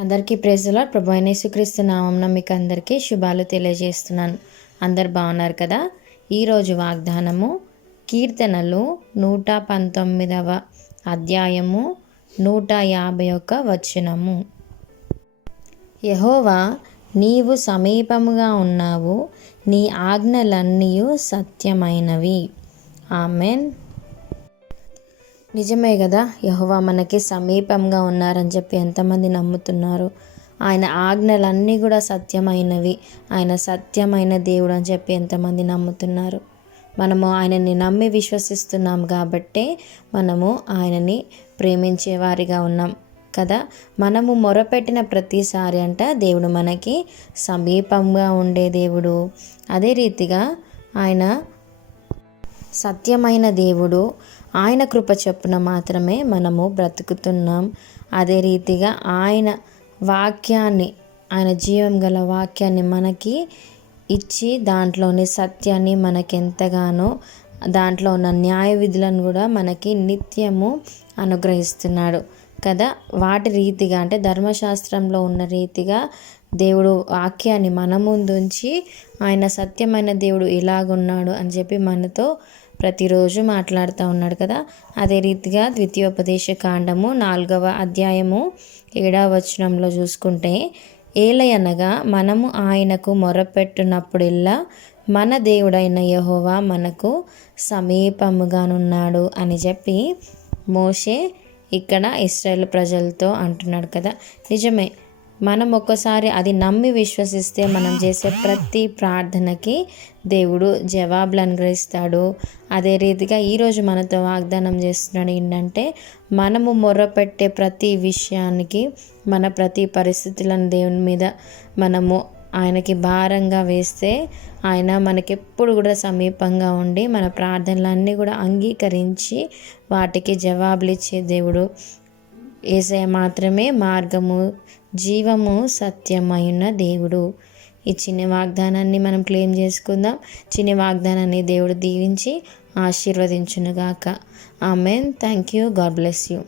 అందరికీ praise the lord. ప్రభు అయిన యేసుక్రీస్తు నామమున మీకు అందరికీ శుభాలు తెలియజేస్తున్నాను. అందరు బాగున్నారు కదా. ఈరోజు వాగ్దానము కీర్తనలు 119వ అధ్యాయము 151 వచనము. యెహోవా, నీవు సమీపముగా ఉన్నావు, నీ ఆజ్ఞలన్నీ సత్యమైనవి. ఆమెన్. నిజమే కదా, యెహోవా మనకి సమీపంగా ఉన్నారని చెప్పి ఎంతమంది నమ్ముతున్నారు. ఆయన ఆజ్ఞలన్నీ కూడా సత్యమైనవి, ఆయన సత్యమైన దేవుడు అని చెప్పి ఎంతమంది నమ్ముతున్నారు. మనము ఆయనని నమ్మి విశ్వసిస్తున్నాం కాబట్టే మనము ఆయనని ప్రేమించే వారిగా ఉన్నాం కదా. మనము మొరపెట్టిన ప్రతిసారి దేవుడు మనకి సమీపంగా ఉండే దేవుడు. అదే రీతిగా ఆయన సత్యమైన దేవుడు. ఆయన కృప చొప్పున మాత్రమే మనము బ్రతుకుతున్నాం. అదే రీతిగా ఆయన వాక్యాన్ని, ఆయన జీవం గల వాక్యాన్ని మనకి ఇచ్చి దాంట్లోని సత్యాన్ని మనకెంతగానో, దాంట్లో ఉన్న న్యాయ విధులను కూడా మనకి నిత్యము అనుగ్రహిస్తున్నాడు కదా. వాటి రీతిగా ధర్మశాస్త్రంలో ఉన్న రీతిగా దేవుడు వాక్యాన్ని మన ముందుంచి ఆయన సత్యమైన దేవుడు ఇలాగున్నాడు అని చెప్పి మనతో ప్రతిరోజు మాట్లాడుతూ ఉన్నాడు కదా. అదే రీతిగా ద్వితీయోపదేశ కాండము 4వ అధ్యాయము 7వ వచనంలో చూసుకుంటే, ఏలయనగా మనము ఆయనకు మొరపెట్టునప్పుడెల్లా మన దేవుడైన యెహోవా మనకు సమీపముగానున్నాడు అని చెప్పి మోషే ఇక్కడ ఇశ్రాయేలు ప్రజలతో అంటున్నాడు కదా. నిజమే, మనం ఒక్కసారి అది నమ్మి విశ్వసిస్తే మనం చేసే ప్రతి ప్రార్థనకి దేవుడు జవాబులు అనుగ్రహిస్తాడు. అదే రీతిగా ఈరోజు మనతో వాగ్దానం చేస్తున్నాడు ఏంటంటే, మనము మొర్రపెట్టే ప్రతి విషయానికి, మన ప్రతి పరిస్థితులను దేవుని మీద మనము ఆయనకి భారంగా వేస్తే ఆయన మనకెప్పుడు కూడా సమీపంగా ఉండి మన ప్రార్థనలన్నీ కూడా అంగీకరించి వాటికి జవాబులు ఇచ్చే దేవుడు. యేసయ్య మాత్రమే మార్గము, జీవము, సత్యమైన దేవుడు. ఈ చిన్న వాగ్దానాన్ని మనం క్లెయిమ్ చేసుకుందాం. చిన్న వాగ్దానాన్ని దేవుడు దీవించి ఆశీర్వదించునుగాక. Amen. Thank you. God bless you.